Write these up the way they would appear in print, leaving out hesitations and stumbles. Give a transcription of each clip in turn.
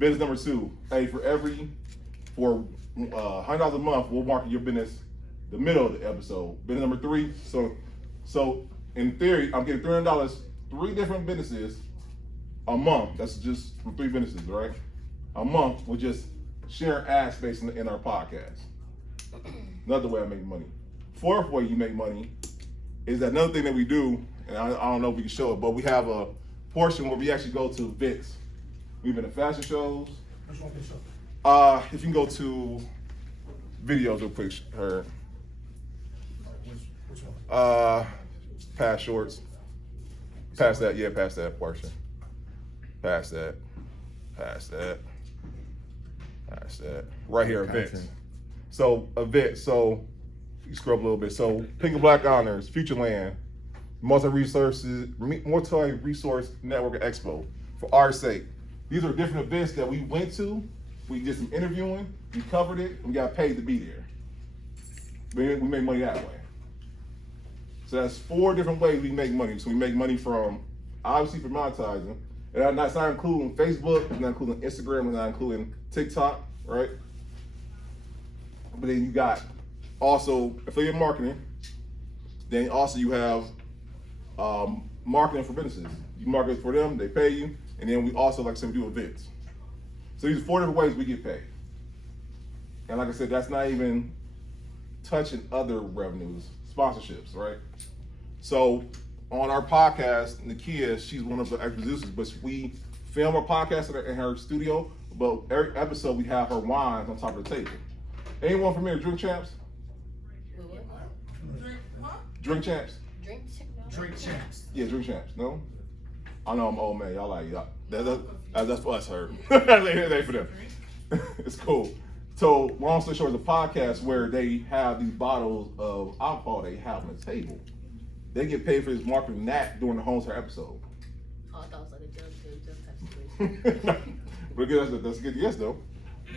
Business number 2. Hey, for $100 a month, we'll market your business the middle of the episode. Business number 3. So in theory, I'm getting $300, 3 different businesses a month. That's just from 3 businesses, right? A month with just sharing ad space in our podcast. Another way I make money. 4th way you make money is that another thing that we do, and I don't know if we can show it, but we have a portion where we actually go to events. We've been to fashion shows. Which one can show? If you can go to videos real quick, her. Which one? Past shorts. Past that, yeah, past that portion. Past that. Right here, events. So events. So you scrub a little bit. So Pink and Black Honors, Futureland, Multi-Resource Network Expo. For our sake, these are different events that we went to. We did some interviewing. We covered it. And we got paid to be there. We made money that way. So that's 4 different ways we make money. So we make money from, obviously, from monetizing. And that's not including Facebook, it's not including Instagram, it's not including TikTok, right? But then you got also affiliate marketing. Then also you have marketing for businesses. You market for them, they pay you. And then we also, like I said, we do events. So these are 4 different ways we get paid. And like I said, that's not even touching other revenues, sponsorships, right? So on our podcast, Nakia, she's one of the producers, but we film our podcast in her studio, but every episode we have her wines on top of the table. Anyone from here drink champs? Drink champs? Drink champs. Yeah, drink champs. No? I know I'm old man. Y'all like y'all. That's for us, her. That ain't for them. It's cool. So long story short, it's a podcast where they have these bottles of alcohol they have on the table. They get paid for this marketing that during the whole entire episode. Oh, I thought it was like a jump type situation. But again, that's a good guess though.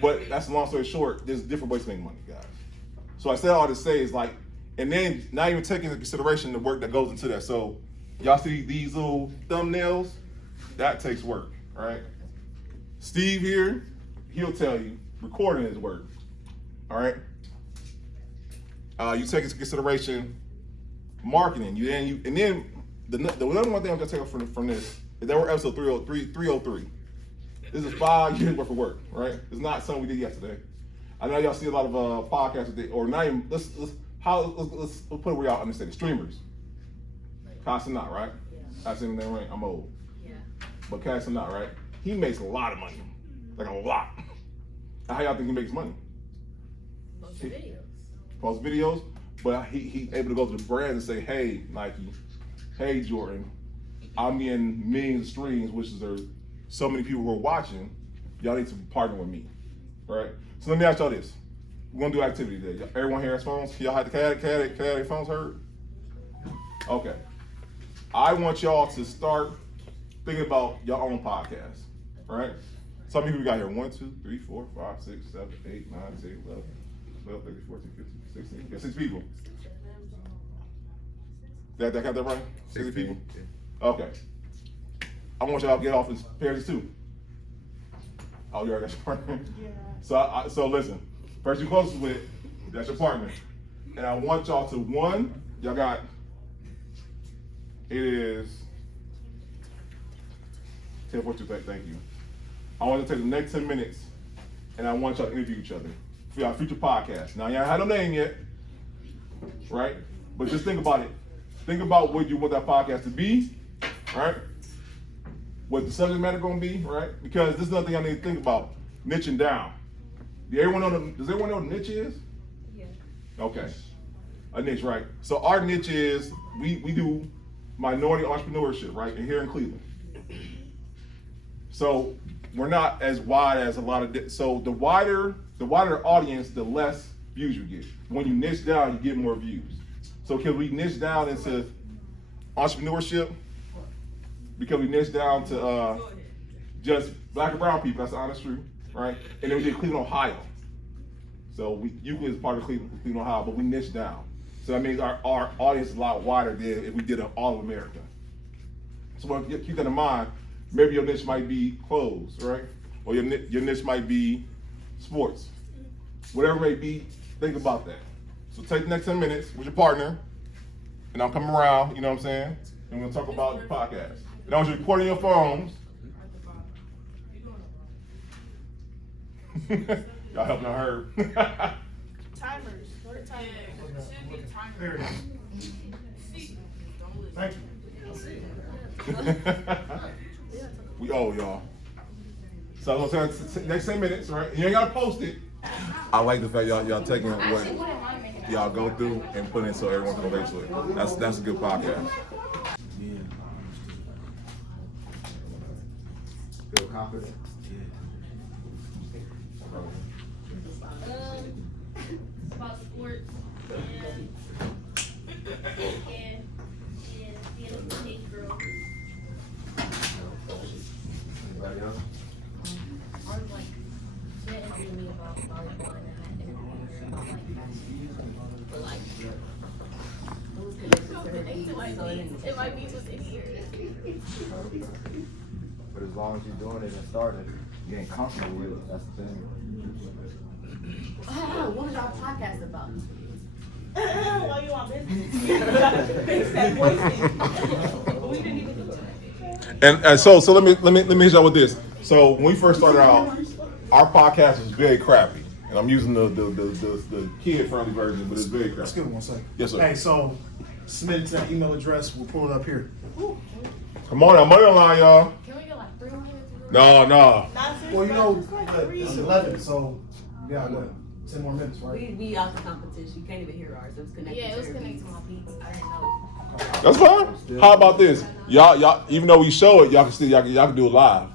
But that's long story short, there's different ways to make money, guys. So I said all to say is like, and then not even taking into consideration the work that goes into that. So y'all see these little thumbnails? That takes work, right? Steve here, he'll tell you, recording is work, all right? You take into consideration marketing, and then the number one thing I'm gonna take from this is that we're episode 303. This is 5 years worth of work, right? It's not something we did yesterday. I know y'all see a lot of podcasts or not even. Let's put it where y'all understand it. Streamers, Casanat, right? Yeah. I said his name right. I'm old, Yeah. but Casanat, right? He makes a lot of money, like a lot. How y'all think he makes money? Most videos. Post videos, but he able to go to the brand and say, hey, Nike, hey, Jordan, I'm in millions of streams, which is there's so many people who are watching, y'all need to partner with me, right? So let me ask y'all this. We're gonna do activity today. Everyone here has phones? Y'all have their phones heard? Okay. I want y'all to start thinking about your own podcast, all right? So how many people we got here? 1, 2, 3, 4, 5, 6, 7, 8, 9, 10, 11, 12, 13, 14, 15, 16. Yeah, 6 people. Did I got that right? 60 people? Yeah. Okay. I want y'all to get off in pairs of 2. Oh, you already got your partner? Yeah. So listen, person you're closest with, that's your partner. And I want y'all to, y'all got, it is 10:42, thank you. I want to take the next 10 minutes and I want y'all to interview each other for y'all future podcast. Now, y'all had no name yet, right? But just think about it. Think about what you want that podcast to be, right? What the subject matter gonna be, right? Because this is another thing I need to think about, niching down. Does everyone know what a niche is? Yeah. Okay, a niche, right? So our niche is, we do minority entrepreneurship, right? And here in Cleveland. So we're not as wide as a lot of, so the wider the audience, the less views you get. When you niche down, you get more views. So can we niche down into entrepreneurship? Because we niche down to just black and brown people, that's the honest truth, right? And then we did Cleveland, Ohio. So Euclid is part of Cleveland, Ohio, but we niche down. So that means our audience is a lot wider than if we did an all of America. So keep that in mind. Maybe your niche might be clothes, right? or your niche might be sports. Whatever it may be, think about that. So take the next 10 minutes with your partner, and I'll come around, you know what I'm saying? And we'll talk about the podcast. And I want you to record on your phones. Y'all helping out her. Timers. What are timers? There it is. Thank you. We owe y'all. So I'm gonna say next 10 minutes, right? You ain't gotta post it. I like the fact y'all taking what y'all go through and put it so everyone can relate to it. That's a good podcast. Feel confident? It's about sports and being a teenage girl. Anybody else? I was like, she had interviewed me about volleyball and I had interviewed her about like basketball. But like, those connections to her feet, so it might be just in here. But as long as you're doing it and starting, getting comfortable with it, that's the thing. Oh, what was our podcast about? While you on business. Fix that voice thing. We didn't even do that. And so let me hit y'all with this. So when we first started out, our podcast was very crappy, and I'm using the kid friendly version, but it's very crappy. Let's give it 1 second. Yes, sir. Hey, so submit it to that email address. We'll pull it up here. Come on, now, money online, y'all. Can we get like 3 minutes? No. Not Well, you know, it's like but three. it's 11, so we got what? 10 more minutes, right? We out the competition. You can't even hear ours. It was connected. Yeah, it was to connected to my beats. I didn't know. That's fine. How about this? Y'all, even though we show it, y'all can do it live.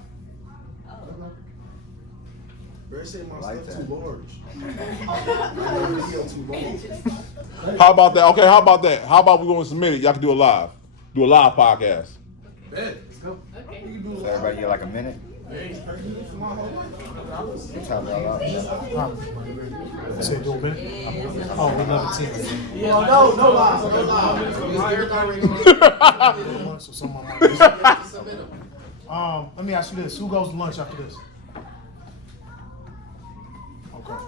Better say my Like stuff that. too large. Video too long. How about that? Okay, how about that? How about we going to submit it? Y'all can do it live. Do a live podcast. Bet. Let's go. Okay. You can do So it. everybody get like a minute? Time it all out. You say do a minute? Oh, we love it 10. Yeah, no lies. No lies. So someone let me ask you this. Who goes to lunch after this? Okay.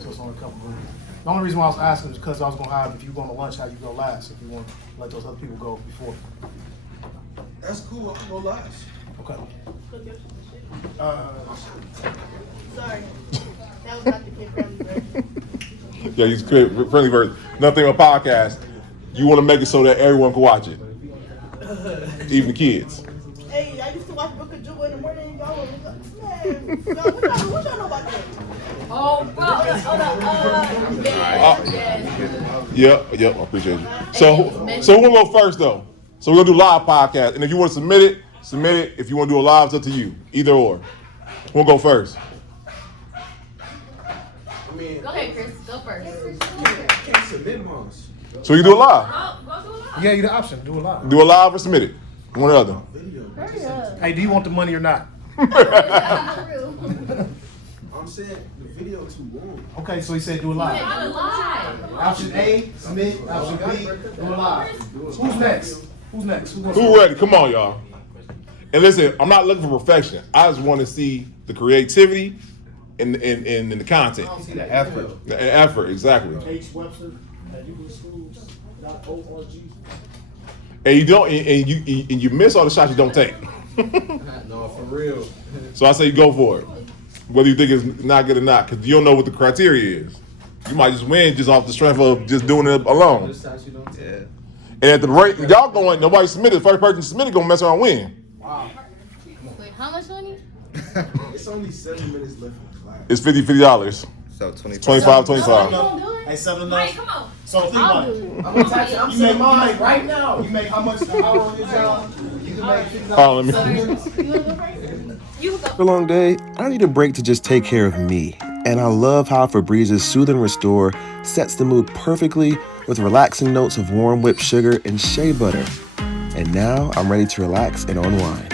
So it's only a couple minutes. The only reason why I was asking is because I was going to have, if you go to lunch, how you go last, if you want to let those other people go before. That's cool. I can go last. Okay. Sorry. That was not the kid friendly version. Yeah, use the friendly version. Nothing on podcast. You want to make it so that everyone can watch it, even the kids. Hey, I used to watch Book of Jewel in the morning. Y'all was man. What y'all know about that? Oh, bro. Hold up. Yep, I appreciate you. So who gonna go first though? So we're gonna do live podcast, and if you want to submit it. Submit it. If you want to do a live, it's up to you. Either or. We'll go first. I mean, Go ahead, Chris. Go first. can't submit mine. So you can do it live. Go do it. Yeah, you the option. Do it live. Do it live or submit it. One or the other. Video. Hey, do you want the money or not? I'm saying the video too long. Okay, so he said do it live. Do it live. Option A, submit. Option B, do it live. Who's next? Who's next? Who ready? Come on, y'all. And listen, I'm not looking for perfection. I just want to see the creativity and the content. The effort. The effort, exactly. And you don't, and you miss all the shots you don't take. No, for real. So I say go for it, whether you think it's not good or not, because you don't know what the criteria is. You might just win just off the strength of just doing it alone. Yeah. And at the rate y'all going, nobody submitted. The first person submitted gonna mess around and win. Wait, how much money? It's only 7 minutes left in class. It's $50. So 25. 25, 25. Hey, 7 Mike, enough. come on. So think I'll about do it. it. I'm gonna tax you. You make mine right now. You make how much an hour on this job? You can make $50. Oh, let me. You After a long day, I need a break to just take care of me. And I love how Febrez's Soothe and Restore sets the mood perfectly with relaxing notes of warm whipped sugar and shea butter. And now I'm ready to relax and unwind.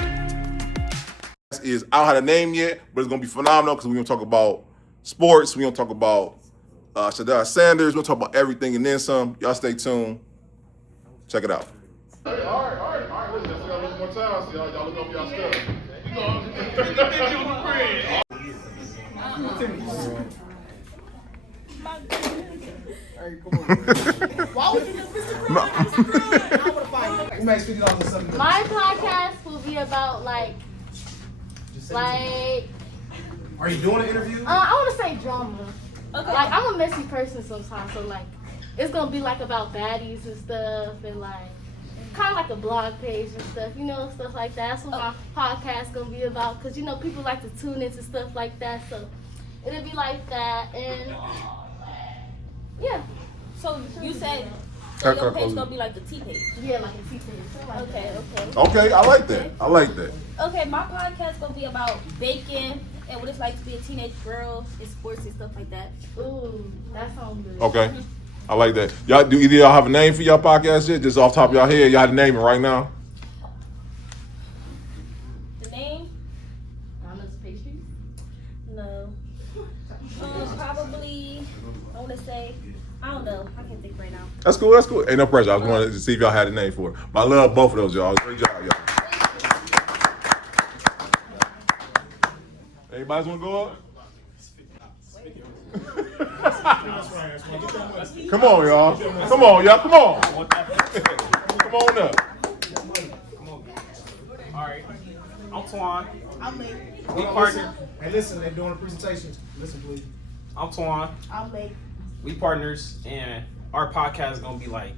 Is I don't have a name yet, but it's gonna be phenomenal because we're gonna talk about sports. We're gonna talk about Shadar Sanders. We're gonna talk about everything and then some. Y'all stay tuned. Check it out. All right. Listen, I got one more time. So y'all look up y'all stuff. Why would you just Mr. Grind? Mr. Grind. I wanna find you. Who makes $50 in 7 minutes? My podcast will be about like. Are you doing an interview? I want to say drama. Okay. Like I'm a messy person sometimes, so like it's gonna be like about baddies and stuff, and like kind of like a blog page and stuff, you know, stuff like that. That's what my podcast gonna be about, cause you know people like to tune into stuff like that, so it'll be like that, and yeah, So you said so your page gonna be like the T page. yeah, like a T-page. Like Okay, okay. Okay, I like that. I like that. Okay, my podcast gonna be about baking and what it's like to be a teenage girl in sports and stuff like that. Ooh, that sounds good. Okay, I like that. Y'all, do either of y'all have a name for y'all podcast yet? Just off the top of y'all head, y'all name it right now. The name? Honest pastries. No. Probably I wanna say I don't know. I can't think right now. That's cool. That's cool. Ain't no pressure. I was wanting to see if y'all had a name for it. But I love both of those, y'all. Great job, y'all. Anybody want to go up? Come on, y'all. Come on, y'all. Come on. Come on up. All right. I'm Twan. I'll make. We partner. Hey, listen, they're doing a presentation. Listen, please. I'm Twan. I'll make. We partners, and our podcast is gonna be like,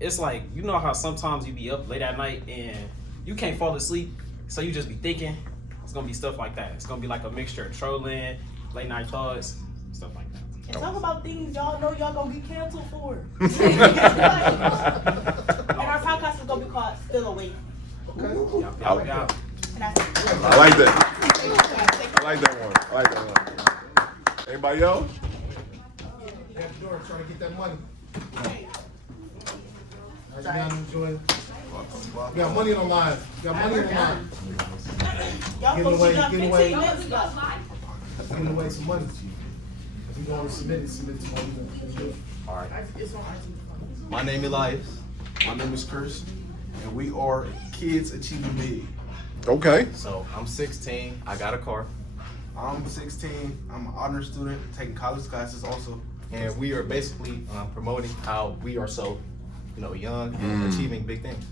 it's like, you know how sometimes you be up late at night and you can't fall asleep, so you just be thinking. It's gonna be stuff like that. It's gonna be like a mixture of trolling, late night thoughts, stuff like that. And talk about things y'all know y'all gonna get canceled for. And our podcast is gonna be called Still Awake. Yeah. And that's it. I like that. I like that one. I like that one. Anybody else? You have the door trying to get that money. All right, now I'm enjoying. You got money on the line. You got money on the line. Y'all Giving away, got giving 15 away, minutes left. giving away some money. If you want to submit it to money. My name is Elias. My name is Chris. And we are Kids Achieving Big. Okay. So I'm 16. I got a car, I'm 16. I'm an honor student taking college classes also. and we are basically promoting how we are so, young and achieving big things.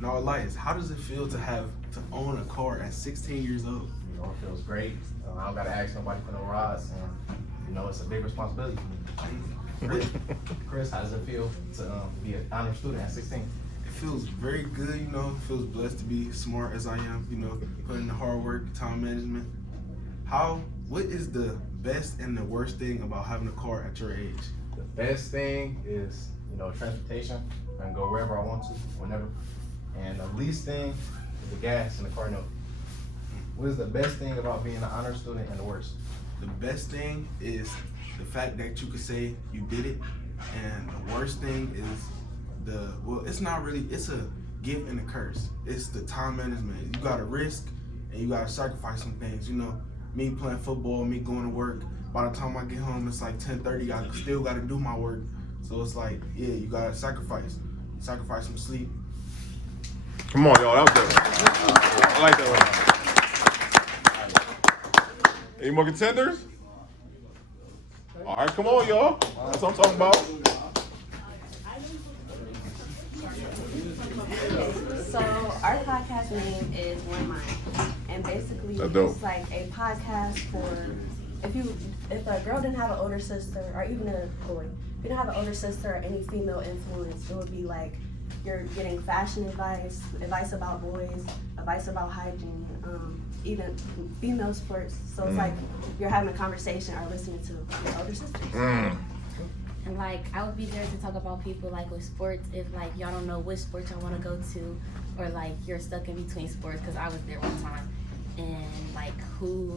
Now, Elias, how does it feel to have to own a car at 16 years old? It feels great. I don't gotta ask nobody for no rides, and it's a big responsibility. Chris, how does it feel to be an honor student at 16? It feels very good, It feels blessed to be smart as I am, putting the hard work, time management. What is the best and the worst thing about having a car at your age? The best thing is, transportation. I can go wherever I want to, whenever. And the least thing is the gas in the car note. What is the best thing about being an honor student and the worst? The best thing is the fact that you could say you did it, and the worst thing is it's not really, it's a gift and a curse. It's the time management. You gotta risk and you gotta sacrifice some things, Me playing football, me going to work. By the time I get home, it's like 10:30. I still gotta do my work. So it's like, you gotta sacrifice some sleep. Come on, y'all. That was good. I like that one. Any more contenders? All right, come on, y'all. That's what I'm talking about. So our podcast name is One Mind, and basically That's dope. it's like a podcast for if a girl didn't have an older sister, or even a boy, if you didn't have an older sister or any female influence, it would be like you're getting fashion advice about boys, advice about hygiene, even female sports. So it's like you're having a conversation or listening to your older sisters. And I would be there to talk about people with sports if y'all don't know which sport y'all want to go to, or you're stuck in between sports, because I was there one time, and who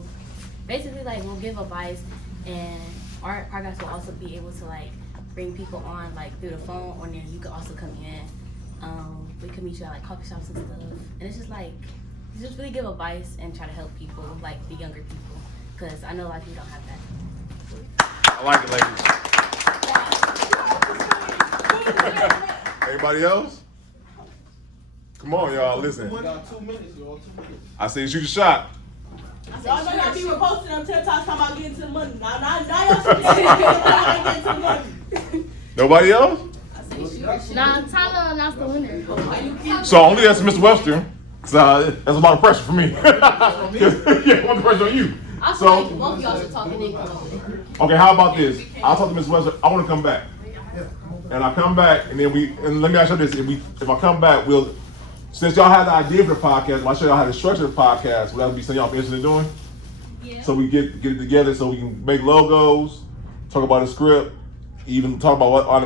basically we'll give advice, and our podcast will also be able to bring people on through the phone, or then you could also come in. We could meet you at coffee shops and stuff, and it's just really give advice and try to help people, the younger people, because I know a lot of people don't have that. I like it, ladies. Anybody else? Come on, y'all. Listen. We got 2 minutes, y'all. 2 minutes. I say shoot a shot. Y'all know y'all be reposting them TikToks talking about getting to the money. Now y'all should getting to the money. Nobody else? Nah, Tyler announced the winner. So only that's Mr. Webster. So that's a lot of pressure for me. Yeah, one pressure on you. I feel So like both of y'all should talk in English. okay, how about this? I'll talk to Mr. Webster. I want to come back, and I come back, and then let me ask you this: if I come back, since y'all had the idea for the podcast, I'll show y'all how to structure the podcast. Will that be something y'all be interested in doing? Yeah. So we get it together, so we can make logos, talk about a script, even talk about all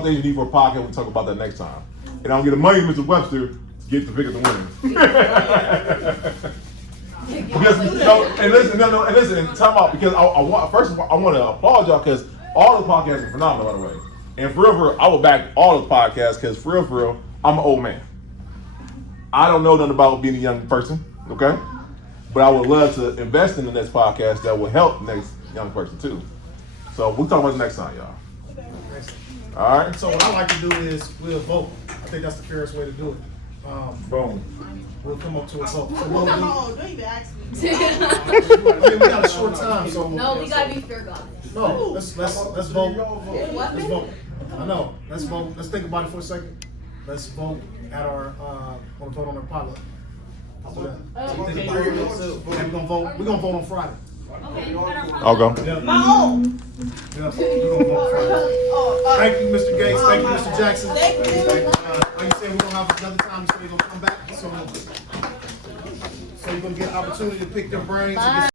the things you need for a podcast. We'll talk about that next time. And I'll get the money, Mr. Webster, to get to pick up the winners. Because and listen, time out, because I want to applaud y'all because all the podcasts are phenomenal, by the way. And for real, I will back all the podcasts because for real, I'm an old man. I don't know nothing about being a young person, okay? But I would love to invest in the next podcast that will help the next young person too. So we'll talk about it next time, y'all. All right. So what I like to do is we'll vote. I think that's the fairest way to do it. Boom. We'll come up to a vote. So Hold we'll on, do, hold on. Don't even ask me. I mean, we got a short time, so No, we gotta be fair, guys. no. Let's vote. Let's vote. I know. Let's vote. Let's think about it for a second. Let's vote at our want to vote on our pilot. Let's do that. So think about it. And we're gonna vote on Friday. Okay, I'll go. Yeah. My own. Yeah, we're gonna vote on Friday. Thank you, Mr. Gates. Thank you, Mr. Jackson. Thank you. Like you said, we're gonna have another time, so you're gonna come back. So you're gonna get an opportunity to pick their brains. And get